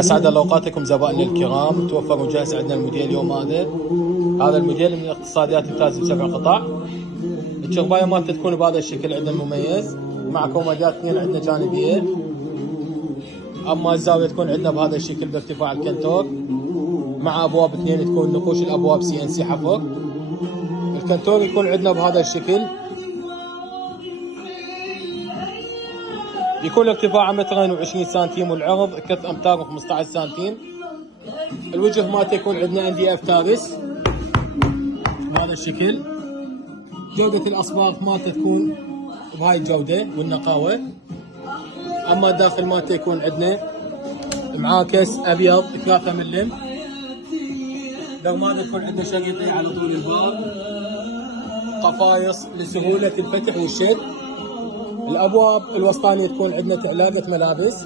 أسعد الله أوقاتكم زبائننا الكرام. توفر وجهز عندنا الموديل اليوم هذا الموديل من الاقتصاديات يمتاز ب7 قطع. الشرباية مالته تكون بهذا الشكل عندنا المميز مع كومودات اثنين عندنا جانبية. أما الزاوية تكون عندنا بهذا الشكل بارتفاع الكنتور مع أبواب اثنين، تكون نقوش الأبواب CNC حفر. الكنتور يكون عندنا بهذا الشكل، يكون ارتفاعه 2.20 سنتيم والعرض 3 أمتار و15 سنتيم. الوجه مالته يكون عندنا NDF تارس بهذا الشكل. جودة الأصباغ مالته تكون بهاي الجودة والنقاوة. أما الداخل مالته يكون عندنا معاكس أبيض 3 ملم. درمان يكون عندنا شريطي على طول الباب، قفايص لسهولة الفتح والشد. الأبواب الوسطانية تكون عندنا تعلاقة ملابس.